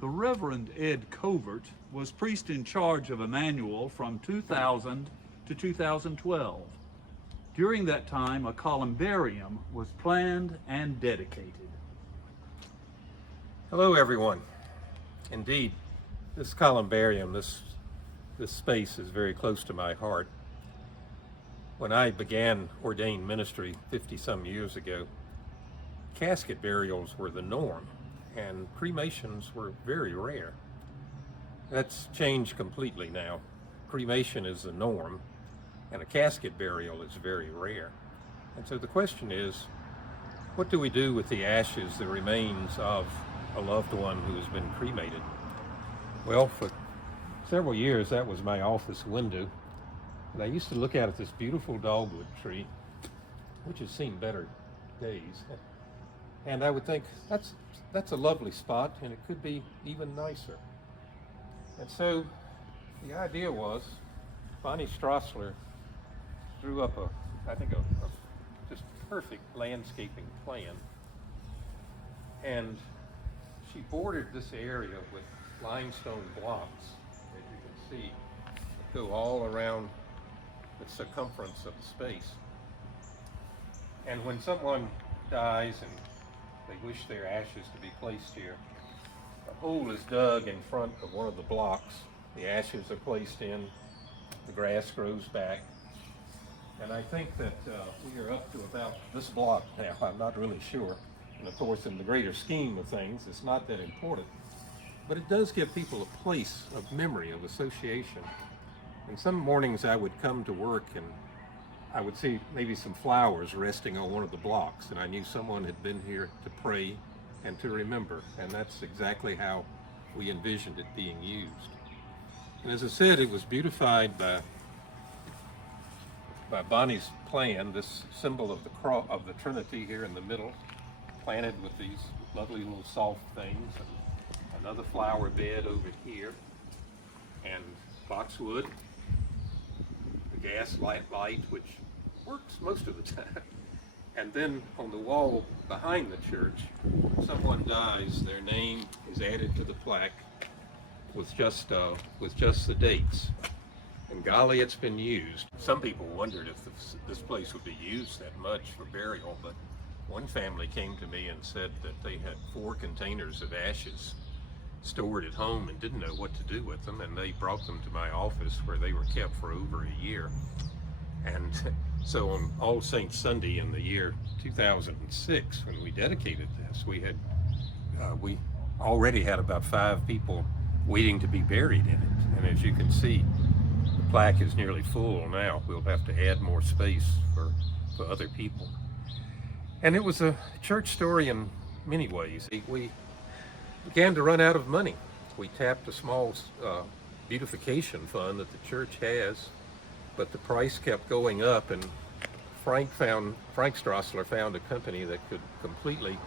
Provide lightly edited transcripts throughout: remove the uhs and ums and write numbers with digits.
The Reverend Ed Covert was priest in charge of Emmanuel from 2000 to 2012. During that time, a columbarium was planned and dedicated. Hello, everyone. Indeed, this columbarium, this space is very close to my heart. When I began ordained ministry 50-some years ago, casket burials were the norm, and cremations were very rare. That's changed completely now. Cremation is the norm, and a casket burial is very rare. And so the question is, what do we do with the ashes, the remains of a loved one who has been cremated? Well, for several years, that was my office window. And I used to look out at this beautiful dogwood tree, which has seen better days. And I would think, that's a lovely spot, and it could be even nicer. And so the idea was, Bonnie Strassler drew up a just perfect landscaping plan. And she bordered this area with limestone blocks, as you can see, that go all around the circumference of the space. And when someone dies and they wish their ashes to be placed here, a hole is dug in front of one of the blocks. The ashes are placed in, the grass grows back. And I think that we are up to about this block now. I'm not really sure. And of course, in the greater scheme of things, it's not that important. But it does give people a place of memory, of association. And some mornings I would come to work and I would see maybe some flowers resting on one of the blocks, and I knew someone had been here to pray and to remember. And that's exactly how we envisioned it being used. And as I said, it was beautified by Bonnie's plan, this symbol of the cross of the Trinity here in the middle, planted with these lovely little soft things, and another flower bed over here, and boxwood, the gas light, which works most of the time. And then on the wall behind the church, someone dies, their name is added to the plaque with just the dates. And golly, it's been used. Some people wondered if this place would be used that much for burial, but one family came to me and said that they had 4 containers of ashes stored at home and didn't know what to do with them, and they brought them to my office where they were kept for over a year. And so on All Saints Sunday in the year 2006, when we dedicated this, we already had about 5 people waiting to be buried in it. And as you can see, the plaque is nearly full now. We'll have to add more space for other people. And it was a church story in many ways. We began to run out of money. We tapped a small beautification fund that the church has, but the price kept going up, and Frank Strassler found a company that could completely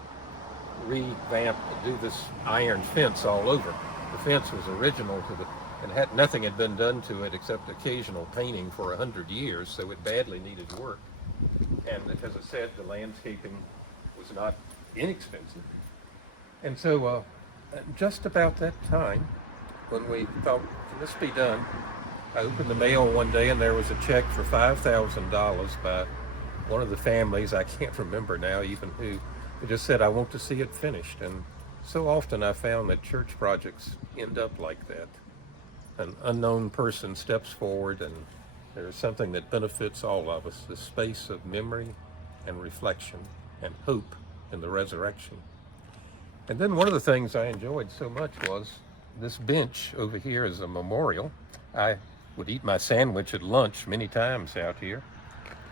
revamp and do this iron fence all over. The fence was original and nothing had been done to it except occasional painting for 100 years, so it badly needed work. And as I said, the landscaping was not inexpensive. And so just about that time, when we thought, can this be done? I opened the mail one day and there was a check for $5,000 by one of the families, I can't remember now even who. It just said, I want to see it finished. And so often I found that church projects end up like that. An unknown person steps forward and there's something that benefits all of us, this space of memory and reflection and hope in the resurrection. And then one of the things I enjoyed so much was this bench over here is a memorial. I would eat my sandwich at lunch many times out here.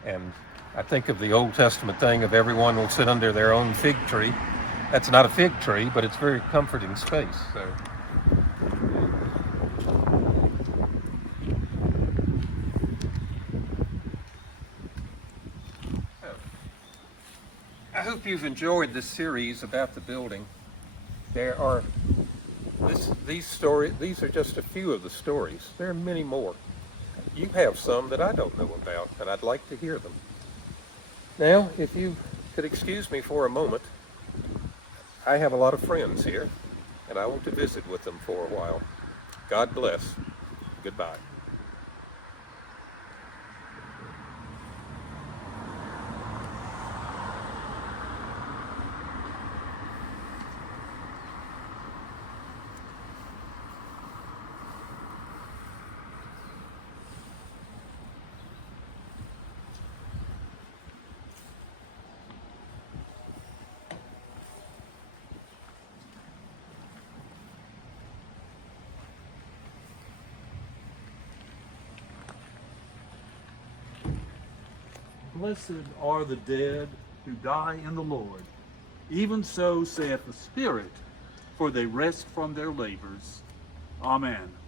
And I think of the Old Testament thing of everyone will sit under their own fig tree. That's not a fig tree, but it's very comforting space. So. I hope you've enjoyed this series about the building. There are these are just a few of the stories. There are many more. You have some that I don't know about, and I'd like to hear them. Now, if you could excuse me for a moment, I have a lot of friends here, and I want to visit with them for a while. God bless. Goodbye. Blessed are the dead who die in the Lord. Even so saith the Spirit, for they rest from their labors. Amen.